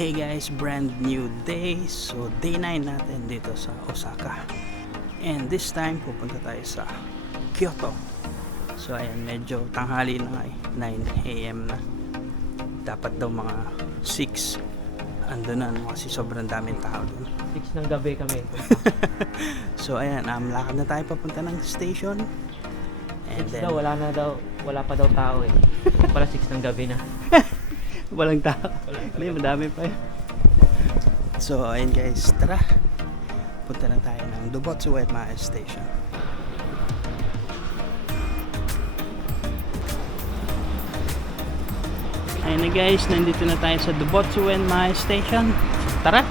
Hey guys, brand new day. So day 9 natin dito sa Osaka. And this time pupunta tayo sa Kyoto. So ayan, medyo tanghali na nga 9 AM na. Dapat daw mga 6 ando na kasi sobrang daming tao dun. 6 ng gabi kami. So ayan, lakad na tayo papunta ng station. And 6 then daw, wala pa daw tao eh. Para 6 ng gabi na. walang tao. Hindi, madami pa yun. So ayun guys, tara. Punta lang tayo ng Dobotsu Uematsu Station. Ayun na guys, nandito na tayo sa Dobotsu Uematsu Station. Tara!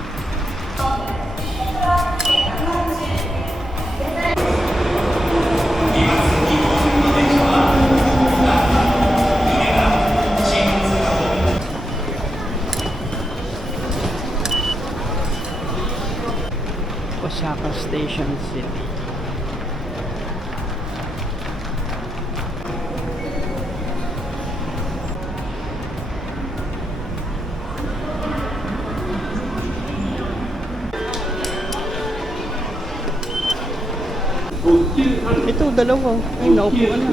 Osaka Station City. Ito, dalawa. Ay, naupuan na.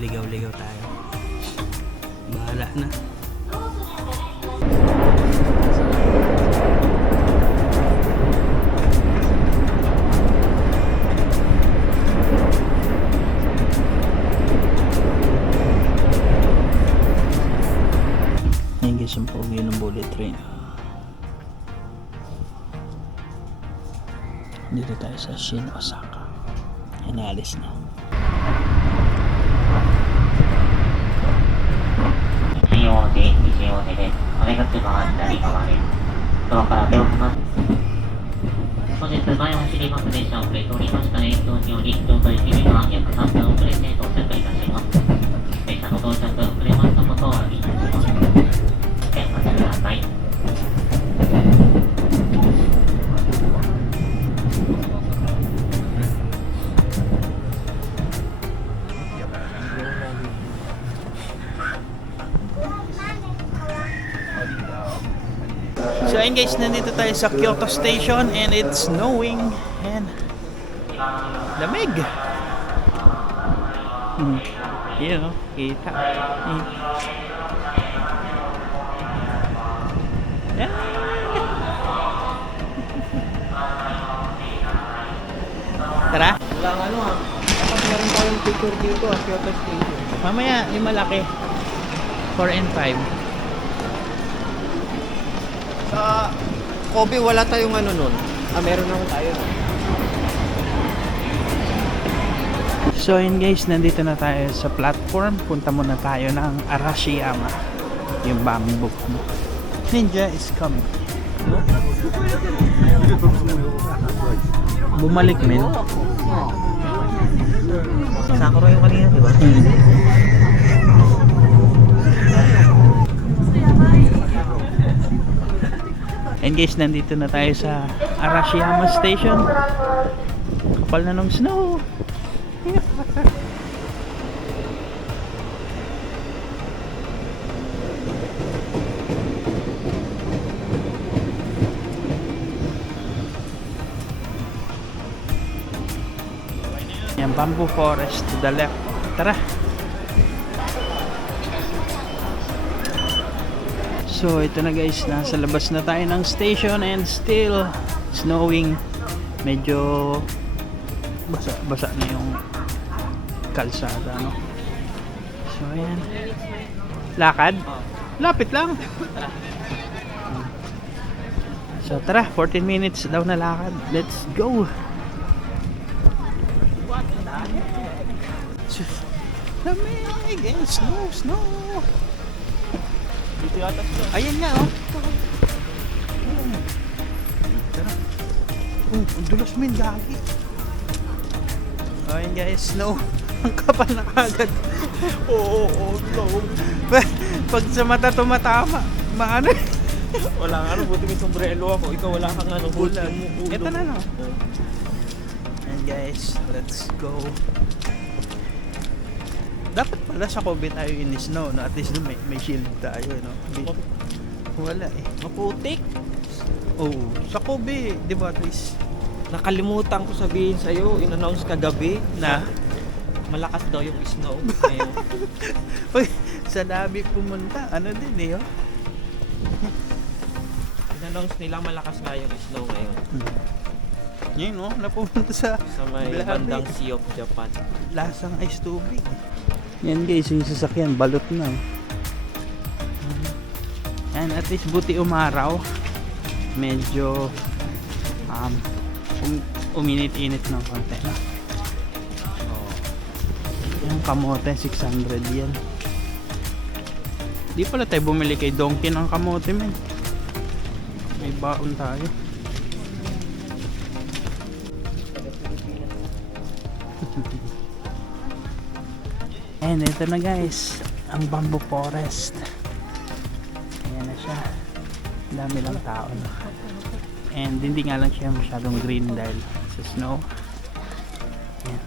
Ligaw-ligaw tayo. Bahala na. Ayan guys, yung pogi ng bullet train. Dito tayo sa Shin Osaka. Inalis na. 西大手、西大手で、お願いします。左側です。ドアから手を振ります。本日前を走ります列車遅れておりました影響により、乗車1時間約3分遅れて到着いたします。列車の到着遅れましたことをお詫びいたします。お待ちください。So ayun guys, nandito tayo sa Kyoto Station and it's snowing and lamig. You know, kita. Yeah. Tara. Wala nga ano ah. Dapat meron tayong picture dito ah, Kyoto Station. Mamaya, yung malaki. 4 and 5. Sa Kobe wala tayong ano nun. Meron naman tayo. So yun guys, nandito na tayo sa platform. Punta muna tayo ng Arashiyama, yung bamboo. Ninja is coming. Bumalik men. Sakura yung kanina, di ba? And guys, nandito na tayo sa Arashiyama Station. Kapal na ng snow. Yan, bamboo forest to the left. Tara. So ito na guys, nasa labas na tayo ng station and still snowing. Medyo basa na yung kalsada, no? So ayan. Lakad? Lapit lang. So tara, 14 minutes daw na lakad. Let's go. Lamig and snow. Dito yata sila. Ayan nga, oh. Tara. Ang dulas mo yung gagi. Ayan guys, snow. Ang kapal na kagad. Oo, no. Pag sa mata tumatama, maano. Wala nga ano, buti may sombrero ako. Ikaw wala kang ano, Bulag. ulo. Ito na, no? And guys, let's go. Dapat pala sa Kobe tayo in snow, no? At least may shield tayo, no? Wala eh. Maputik. Oo. Sa Kobe, di ba at least? Nakalimutan ko sabihin sa'yo, in-announce kagabi Na? malakas daw yung snow ngayon. Uy, sa Dabi pumunta. Ano din eh, oh. In-announce nila malakas nga yung snow ngayon Ngayon, oh, napumunta sa sa may Blabi. bandang Sea of Japan. lasang ice tubig. Yan guys, yung sasakyan, balot na. And at least buti umaraw. Medyo uminit-init ng konti na. Yung kamote, 600 yan. Di pala tayo bumili kay Donkey ng kamote, men. May baon tayo. And ito na guys, ang bamboo forest. Ayan na siya. Dami lang tao na. And hindi nga lang siya masyadong green dahil sa snow. Ayan.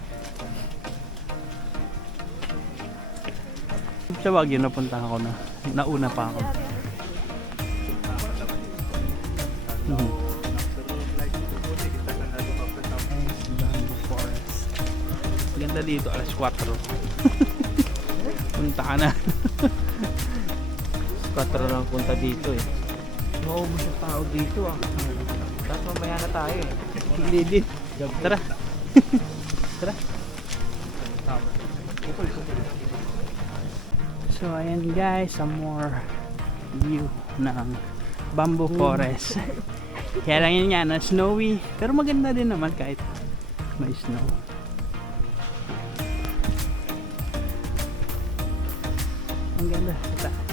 Sa Baguio napunta ako na. Nauna pa ako. Bamboo forest. Ganda dito, alas 4. Punta ka na. 4 lang punta dito eh. Maubos yung tao dito ah. Tapos mamaya na tayo eh. Hindi din. Tara. Tara. So ayan guys, some more view ng bamboo forest. Kaya lang yun nga na snowy, pero maganda din naman kahit may snow. Ang ganda sa taas.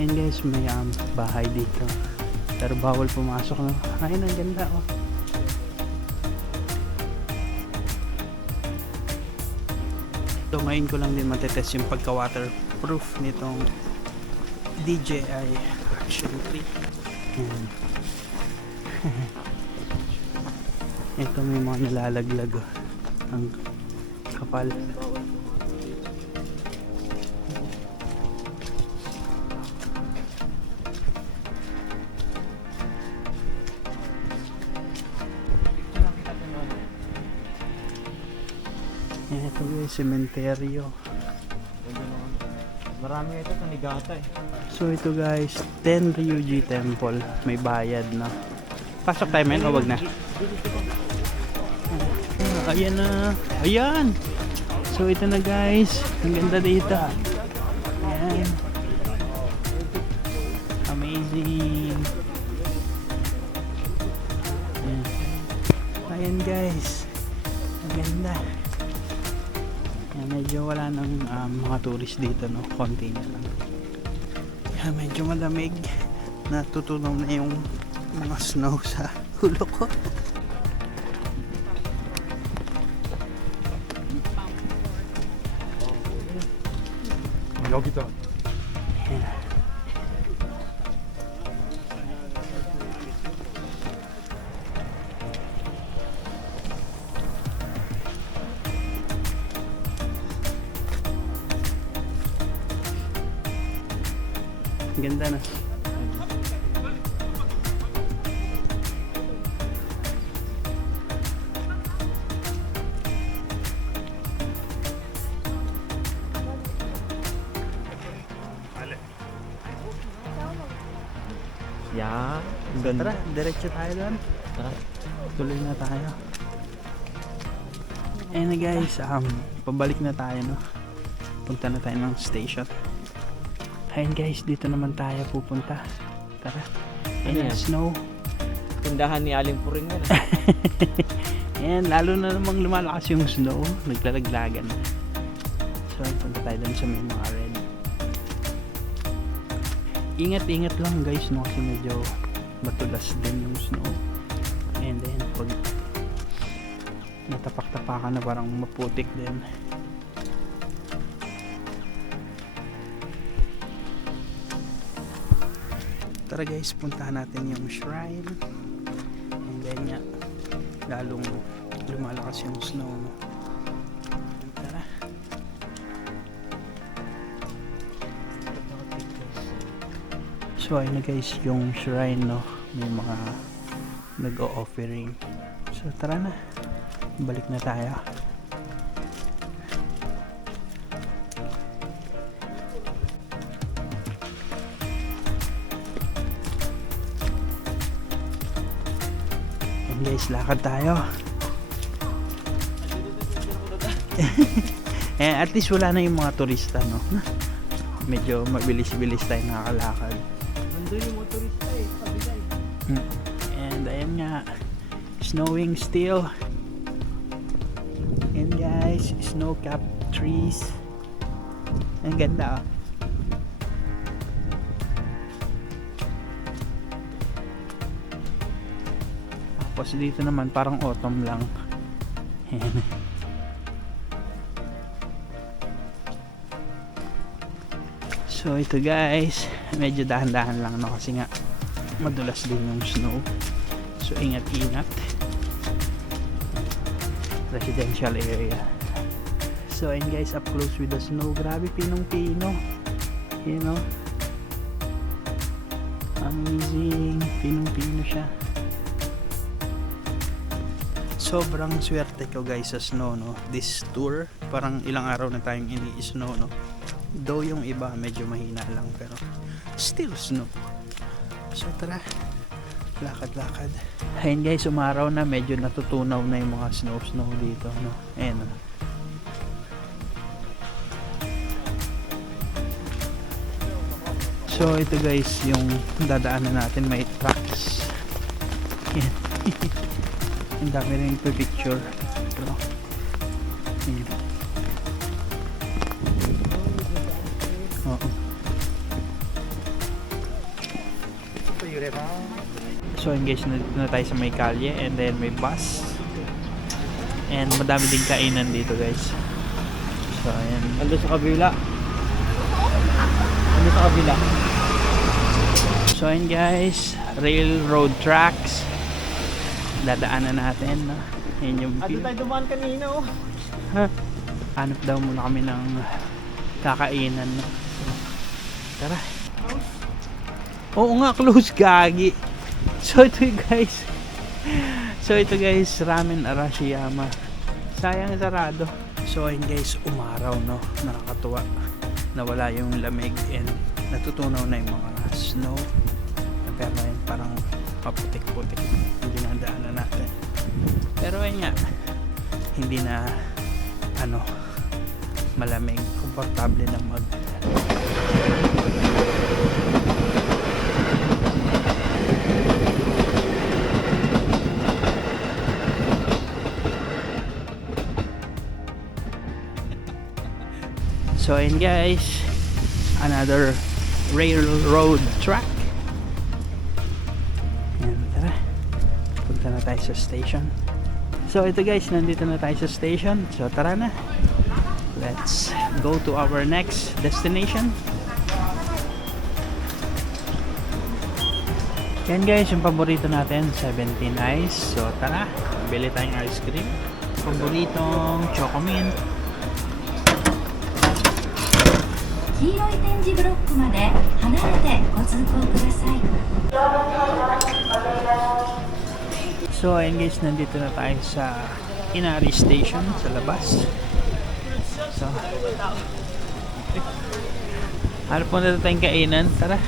Ayan guys, may bahay dito. Pero bawal pumasok na. Ayun, ang ganda oh. So ngayon ko lang din matetest yung pagka waterproof nitong DJI Action 3. Ayan. Ito may mga nalalaglag oh. Ang kapal. Yan, ito guys, sementeryo. Marami ito sa Niigata eh. So ito guys, Tenryuji Temple. May bayad na. Pasok tayo men o wag na? Ayan na. Ayan! So ito na guys. Ang ganda dito. Ayan. Amazing. Ayan. Ayan guys. Ang ganda. Ayan, medyo wala nang mga tourist dito, no? Konti na lang. Ayan, medyo malamig. Natutunaw na yung mga snow sa ulo ko. 여기다. Ang ganda na. Yan. Ang Tara, ganda. diretso tayo doon. Tara. Tuloy na tayo. Ayun na guys, pabalik na tayo, no? Punta na tayo ng station. Ayun guys, dito naman tayo pupunta. Tara. Ano Ayun, yan? snow. Tindahan ni Aling Puring yan. Ayan, lalo na namang lumalakas yung snow. Naglalaglagan. So, ayun, punta tayo doon sa may mga red. Ingat-ingat lang guys, no? Kasi medyo matulas din yung snow. And then, pag natapak-tapakan na parang maputik din. Tara guys, puntahan natin yung shrine. And then nga, lalong lumalakas yung snow. No? Tara. So ayun na guys, yung shrine, no, may mga nag-o-offering. So tara na, balik na tayo. Ayun guys, lakad tayo. Eh, at least wala na yung mga turista, no? Medyo mabilis-bilis tayo nakakalakad. Nandun yung motorista eh, kabigay. And ayan nga, snowing still. And guys, snow-capped trees. Ang ganda, oh. Tapos dito naman parang autumn lang. Ayan. So ito guys, medyo dahan-dahan lang, no, kasi nga madulas din yung snow. So ingat-ingat. Residential area. So and guys, up close with the snow. Grabe, pinong-pino. You know? Amazing. Pinong-pino siya. Sobrang swerte ko guys sa snow, no. This tour, parang ilang araw na tayong ini-snow, no. Though yung iba medyo mahina lang, pero still snow. So tara, lakad-lakad. Ayun guys, umaraw na, medyo natutunaw na yung mga snow dito, no. Ayan, no. So ito guys, yung dadaanan natin, may tracks. Ayan. Ang dami rin yung picture. Pero ayan. Oo. So yun guys, nandito na tayo sa may kalye, and then may bus, and madami din kainan dito guys. So ayan. Nandun sa kabila. Nandun sa kabila. So ayan guys, railroad tracks. Dadaanan natin, no? Yan yung Doon tayo dumaan kanina oh. hanap daw muna kami ng kakainan, no? Tara. Oo nga, close, gagi. So ito guys, Ramen Arashiyama. Sayang sarado. So ayun guys, umaraw, no? Nakakatuwa. Nawala yung lamig and natutunaw na yung mga snow. Pero ayun, parang paputik-putik yung dinadaanan natin. Pero ayun nga, hindi na malamig, komportable na mag So ayun guys, another railroad track. Ayan, tara, punta na tayo sa station. So ito guys, nandito na tayo sa station. So tara na, let's go to our next destination. Yan guys, yung paborito natin, 17 Ice. So tara, bili tayong ice cream. Paboritong Chocomint. 黄色い点字ブロックまで離れてご通行ください。 So ayun guys, nandito na tayo sa Inari Station sa labas. So harap mo na tayong kainan, tara.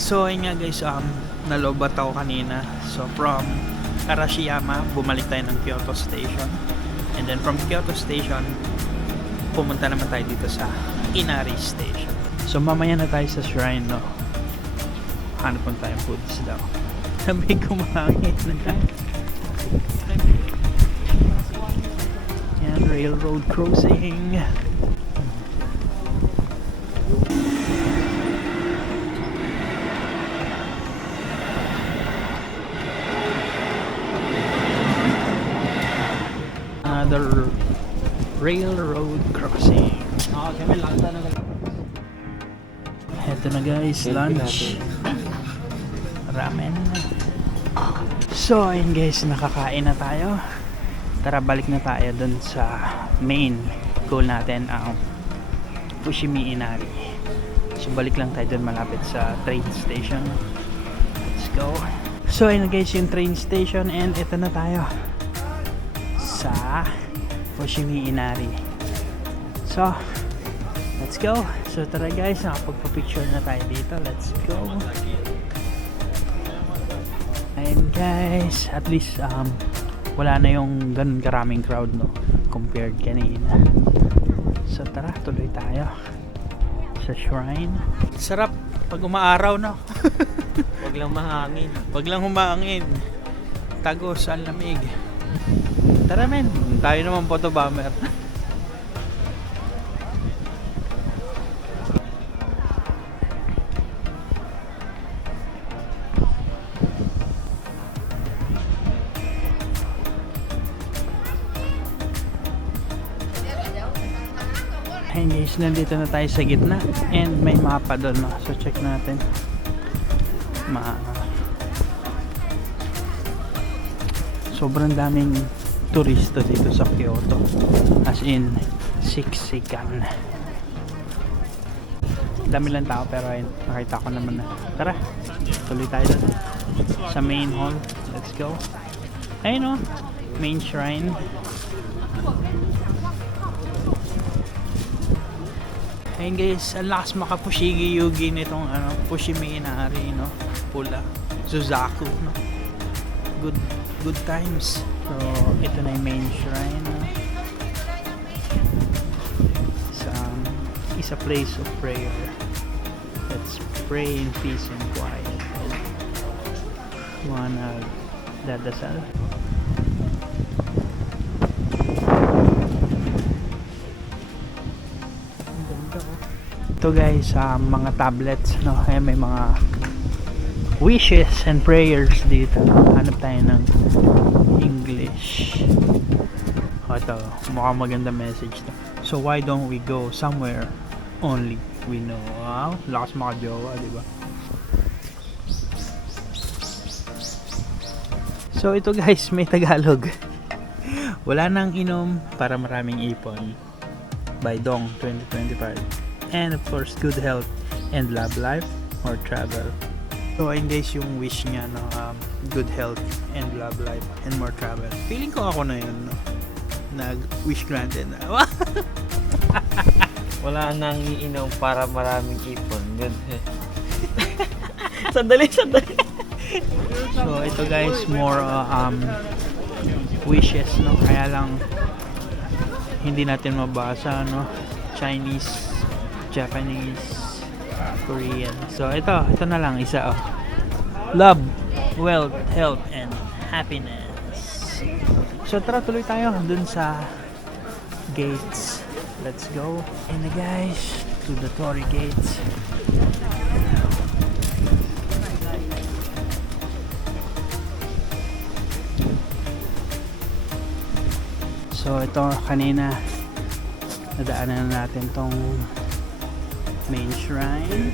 So ayun nga guys, nalobat ako kanina. So from Arashiyama, bumalik tayo ng Kyoto Station. And then from Kyoto Station, pumunta naman tayo dito sa Inari Station. So mamaya na tayo sa shrine, no? Hanap mo tayong foods daw. Sabi ko mahangin na. Yan, railroad crossing. Another railroad crossing. Heto na guys, lunch. Ramen. So ayun guys, nakakain na tayo. Tara, balik na tayo dun sa main goal natin, ang Fushimi Inari. So balik lang tayo dun malapit sa train station. Let's go. So ayun na guys yung train station, and ito na tayo sa Fushimi Inari. So let's go. So tara guys, nakapagpa-picture na tayo dito. Let's go. Ayun guys, at least wala na yung ganun karaming crowd, no, compared kanina. So tara, tuloy tayo sa shrine. Sarap pag umaaraw, no. Wag lang mahangin. Wag lang humangin. Tagos ang lamig. Tara men, tayo naman photo bomber. Ayun guys, nandito na tayo sa gitna, and may mapa doon, no? So check natin. Sobrang daming turista dito sa Kyoto, as in siksikan. Dami lang tao, pero ayun, nakita ko naman na. Tara, tuloy tayo doon sa main hall. Let's go. Ayun, oh, main shrine. Ayun guys, ang lakas makapushigi yugi nitong Fushimi Inari, no? Pula, Suzaku, no? Good times. So ito na yung main shrine, no? It's a place of prayer. Let's pray in peace and quiet. Wanna dadasal. Ito guys, mga tablets, no? Ay, may mga wishes and prayers dito. Hanap tayo ng English. Ito, mukhang maganda message to. So why don't we go somewhere only we know? Wow, lakas makajowa, diba? So ito guys, may Tagalog. Wala nang inom para maraming ipon, by Dong 2025. And of course, good health and love life or travel. So ayun guys yung wish niya, no? Good health and love life and more travel. Feeling ko ako na yun, no? Nag wish granted na. Wala nang iinom para maraming ipon. Good. Sandali. So ito guys, more wishes, no? Kaya lang hindi natin mabasa, no? Chinese, Japanese, Korean. So ito na lang isa, oh. Love, wealth, health, and happiness. So tara, tuloy tayo dun sa gates. Let's go. And guys, to the Torii gates. So ito kanina nadaanan natin tong main shrine.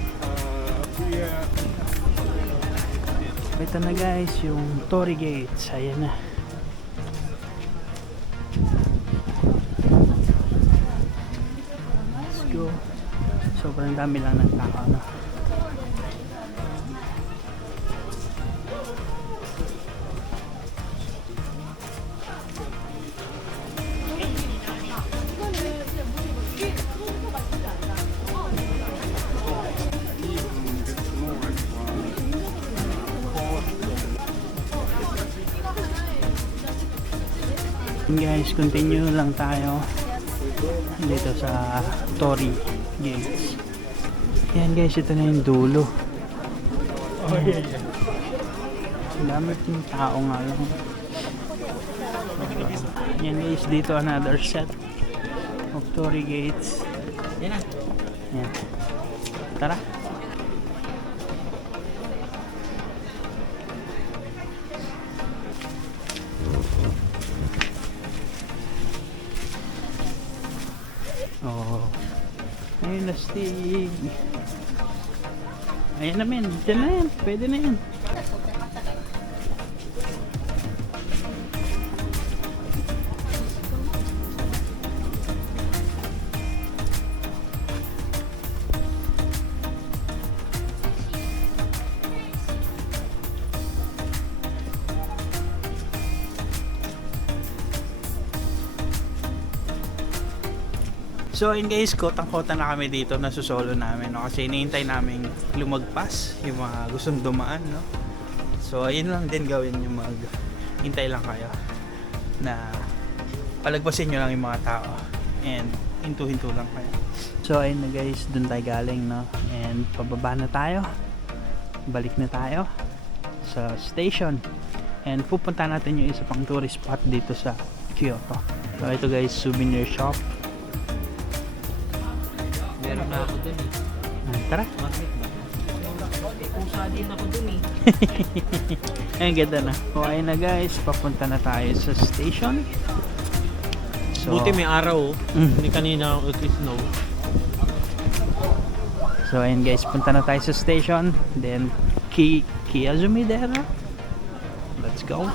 Ito na guys yung Torii gates. Ayan na. Let's go. Sobrang dami lang ng tao, no? Guys, continue lang tayo dito sa Torii gates. Yan guys, ito na yung dulo. Ang dami ng tao nga lang. Yan guys, dito another set of Torii gates. Yan. Tara. Oh. Ayun na stig. Ayan na men. Diyan na yan. Pwede na yan. So yun guys, kotang-kota na kami dito, nasusolo namin, no? Kasi iniintay namin lumagpas yung mga gustong dumaan, no? So ayun lang din gawin yung hintay lang kayo na palagpasin nyo lang yung mga tao and hinto-hinto lang kayo. So ayun na guys, dun tayo galing, no? And pababa na tayo, balik na tayo sa station and pupunta natin yung isa pang tourist spot dito sa Kyoto. So ito guys, souvenir shop. Meron na ako dun eh. Tara. Bakit ba? Pusa din ako dun eh. Ang ganda na. So ayun na guys, papunta na tayo sa station. So, Buti may araw oh. Mm. Hindi kanina it is snow. So ayun guys, punta na tayo sa station. Then Kiyazumi Dera. Let's go.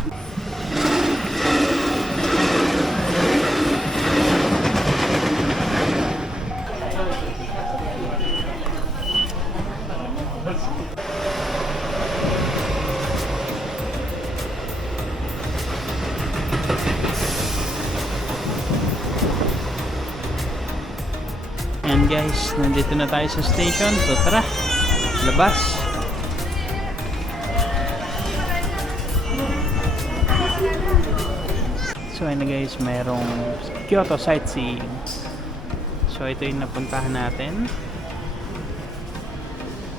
And guys, nandito na tayo sa station. So tara, labas. So ayun na guys, mayroong Kyoto sightseeing. So ito yung napuntahan natin.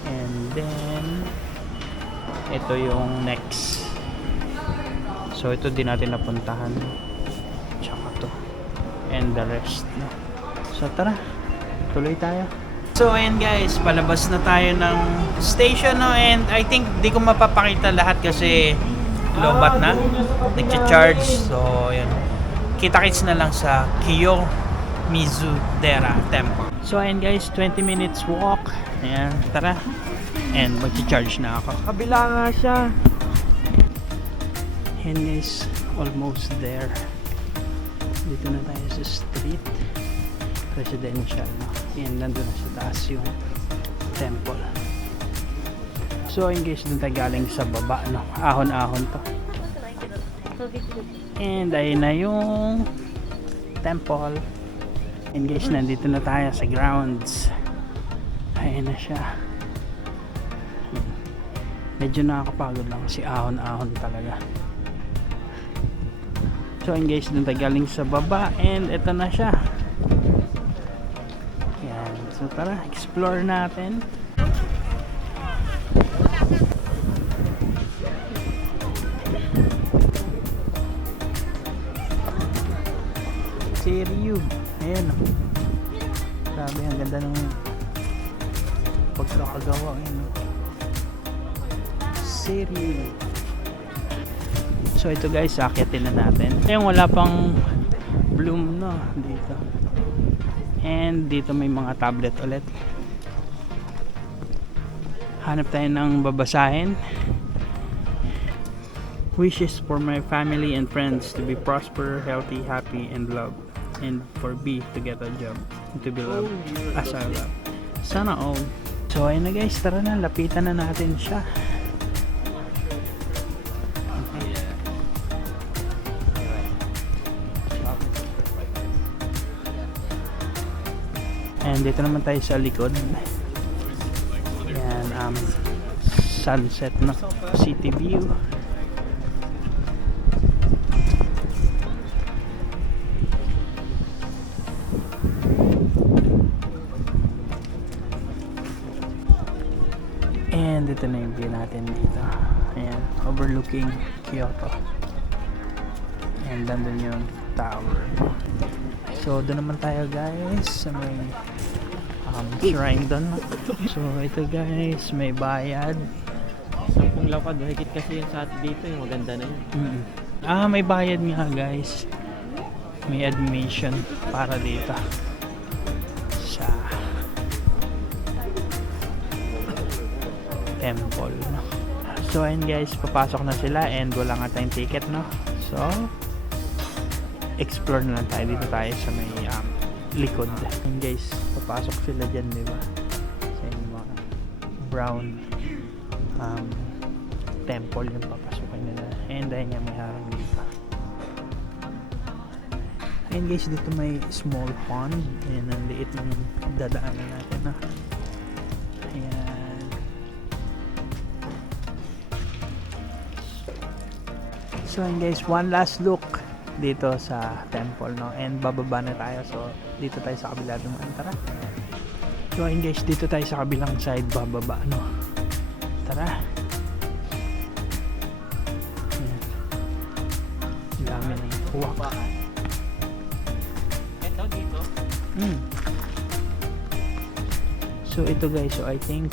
And then ito yung next. So ito din natin napuntahan. Tsaka to. And the rest, no? So tara, tuloy tayo. So ayan guys, palabas na tayo ng station, no? And I think di ko mapapakita lahat kasi lobat na, nagcha-charge. So ayan, kita-kits na lang sa Kiyomizu Dera Temple. So ayan guys, 20 minutes walk. Ayan, tara. And magcha-charge na ako. Kabila nga siya. Ayan guys, almost there. Dito na tayo sa street residential, no? Yan, nandun na sa taas yung temple. So ayun guys, dun tayo galing sa baba, no? Ahon-ahon to. And ayun na yung temple. And guys, nandito na tayo sa grounds. Ayun na siya. Medyo nakakapagod lang kasi ahon-ahon talaga. So ayun guys, dun tayo galing sa baba. And ito na siya. Yan. So tara, explore natin. Seryu. Ayan o. Grabe, ang ganda ng pagkakagawa. Ayan o. Seryu. So ito guys, akyatin na natin. Ayun, wala pang bloom, no? Dito. And dito may mga tablet ulit. Hanap tayo ng babasahin. Wishes for my family and friends to be prosper, healthy, happy, and loved. And for B to get a job and to be loved as I love. Sana all. So ayun na guys, tara na, lapitan na natin siya. And dito naman tayo sa likod. Yan, sunset, no? City view. And ito na yung view natin dito. Ayan, overlooking Kyoto. And nandun yung tower. So doon naman tayo guys sa may shrine doon. So ito guys, may bayad. So kung lakad, higit kasi yun sa atin dito, yung maganda na yun. May bayad nga guys. May admission para dito sa temple, no? So ayun guys, papasok na sila and wala nga tayong ticket, no? So explore na lang tayo. Dito tayo sa may likod. And guys, papasok sila dyan, di ba? Sa yung mga brown temple yung papasukin nila. And ayun nga, may harang dito. And guys, dito may small pond. Ayan, ang liit ng dadaanan natin na. Ayan. So ayan guys, one last look dito sa temple, no? And bababa na tayo. So dito tayo sa kabila dumaan. Tara. So ayan guys, dito tayo sa kabilang side bababa, no? Tara. Ayan. Ang dami ng huwak. Ito dito. So ito guys, so I think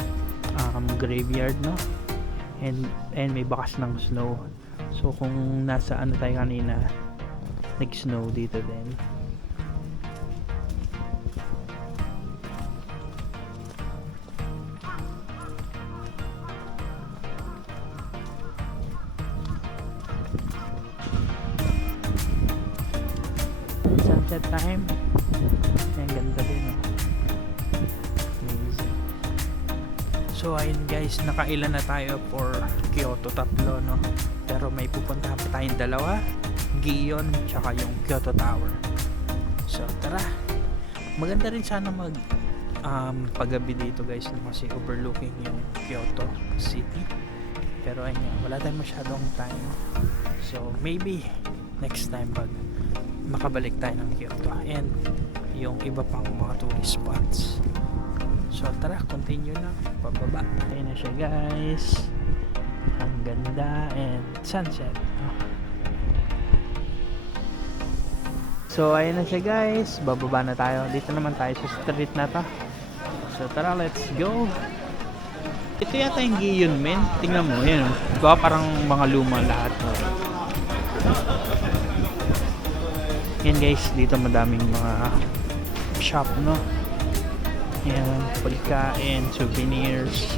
graveyard, no? And may bakas ng snow. So kung nasa ano tayo kanina, nag-snow dito din. Sunset time. Ang ganda din, no? Amazing. So ayun guys, nakailan na tayo for Kyoto, tatlo, no? Pero may pupuntahan pa tayong dalawa, Gion tsaka yung Kyoto Tower. So tara, maganda rin sana mag paggabi dito guys, no? Kasi overlooking yung Kyoto City. Pero ayun nga, wala tayong masyadong time. So maybe next time pag makabalik tayo ng Kyoto and yung iba pang mga tourist spots. So tara, continue na pababa. Ayun na siya guys, ang ganda and sunset. So ayun na siya guys, bababa na tayo. Dito naman tayo sa street na to. So tara, let's go. Ito yata yung Gion, men. Tingnan mo, yun. Diba parang mga luma lahat. Yan guys, dito madaming mga shop, no? Yan, pagkain, souvenirs,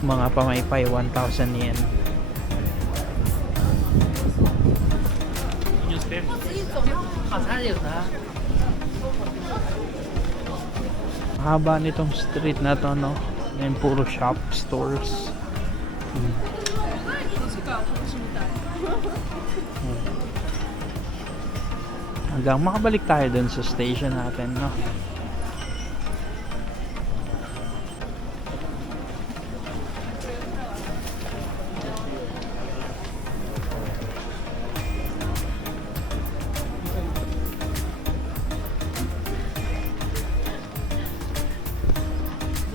mga pamaypay, 1,000 yen. Haba nitong street na to, no? Yan, puro shop, stores. Hanggang makabalik tayo dun sa station natin, no?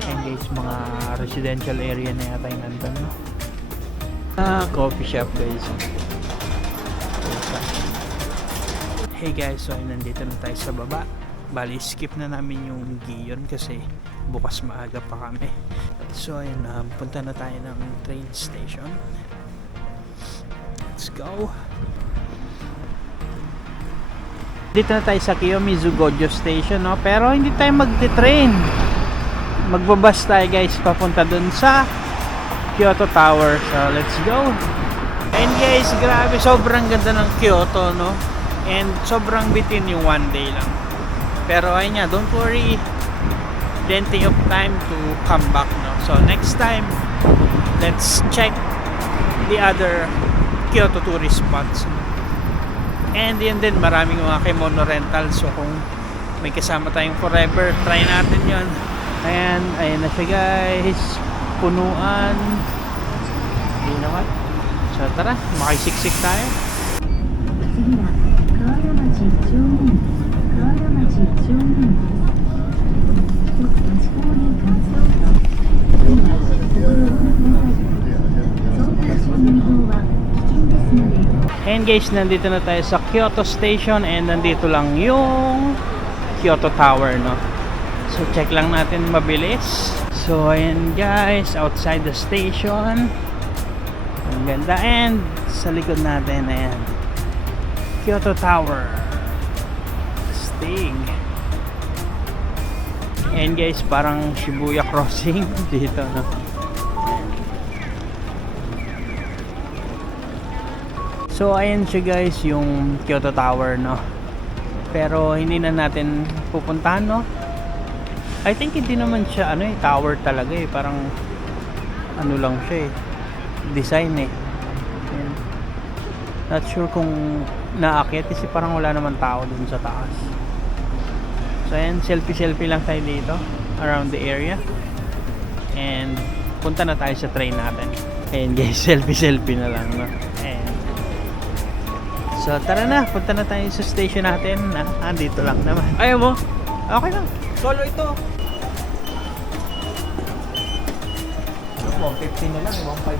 Ayan guys, mga residential area na yata yung nandun, no? Coffee shop guys. Hey guys, so nandito na tayo sa baba. Bali, skip na namin yung Gion kasi bukas maaga pa kami. So ayun, punta na tayo ng train station. Let's go. Dito na tayo sa Kiyomizu Gojo Station, no? Pero hindi tayo magte-train. Magbabas tayo guys, papunta dun sa Kyoto Tower. So let's go. And guys, grabe, sobrang ganda ng Kyoto, no? And sobrang bitin yung one day lang. Pero ayun nga, don't worry, plenty of time to come back, no? So next time, let's check the other Kyoto tourist spots. And yun din, maraming mga kimono rental. So kung may kasama tayong forever, try natin yun. Ayan, ayun na siya guys, punuan. Ayun naman. So tara, makisiksik tayo. 次は河原町1丁目河原町1丁目町公に関すると今ご用意ください。走行中の移動は危険ですので。 And guys, nandito na tayo sa Kyoto Station and nandito lang yung Kyoto Tower, no? So check lang natin mabilis. So ayan guys, outside the station. Ang ganda, and sa likod natin, ayan, Kyoto Tower. Sting. And guys, parang Shibuya Crossing dito, no? So ayan siya guys, yung Kyoto Tower, no? Pero hindi na natin pupuntahan, no? I think hindi naman siya ano, tower talaga eh, parang ano lang siya eh, design eh. Ayan. Not sure kung naakyat kasi parang wala naman tao dun sa taas. So ayan, selfie lang tayo dito around the area. And punta na tayo sa train natin. Ayan guys, selfie na lang, no? Ayan. So tara na, punta na tayo sa station natin. Dito lang naman. Ayaw mo? Okay lang. Solo ito. 150 na lang, 1.5.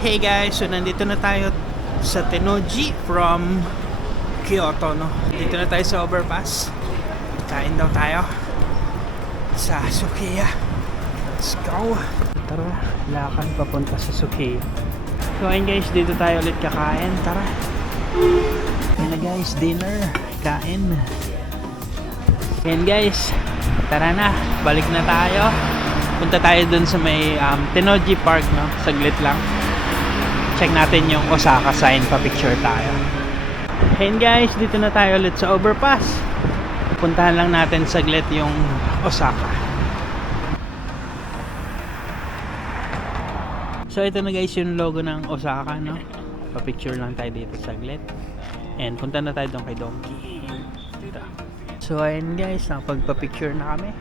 Hey guys, so nandito na tayo sa Tennoji from Kyoto, no? Dito na tayo sa overpass. Kain daw tayo sa Sukiya. Let's go. Tara, lakad papunta sa Sukiya. So ayun guys, dito tayo ulit kakain. Tara. Ayun na guys, dinner. Kain. Ayun guys, tara na. Balik na tayo. Punta tayo dun sa may Tennoji Park, no? Saglit lang. Check natin yung Osaka sign, pa-picture tayo. And guys, dito na tayo ulit sa overpass. Puntahan lang natin saglit yung Osaka. So ito na guys yung logo ng Osaka, no? Pa-picture lang tayo dito saglit. And punta na tayo doon kay Donkey. Dito. So ayun guys, nakapagpa-picture na kami.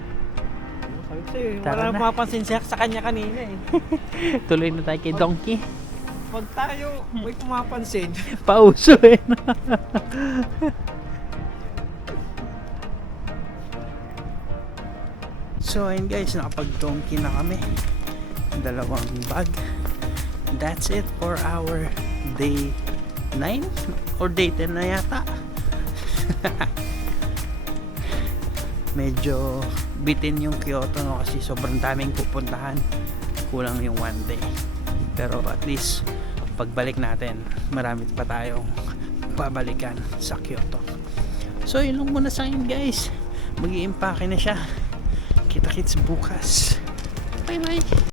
Tara Wala na. mapapansin siya sa kanya kanina eh. Tuloy na tayo kay Donkey. Pag tayo, may pumapansin. Pauso eh. So ayun guys, nakapag-donkey na kami. Dalawang bag. That's it for our day 9 or day 10 na yata. Medyo bitin yung Kyoto, no, kasi sobrang daming pupuntahan. Kulang yung one day. Pero at least pagbalik natin, marami pa tayong babalikan sa Kyoto. So yun lang muna sa akin guys. Mag-i-impake na siya. Kita-kits bukas. Bye bye.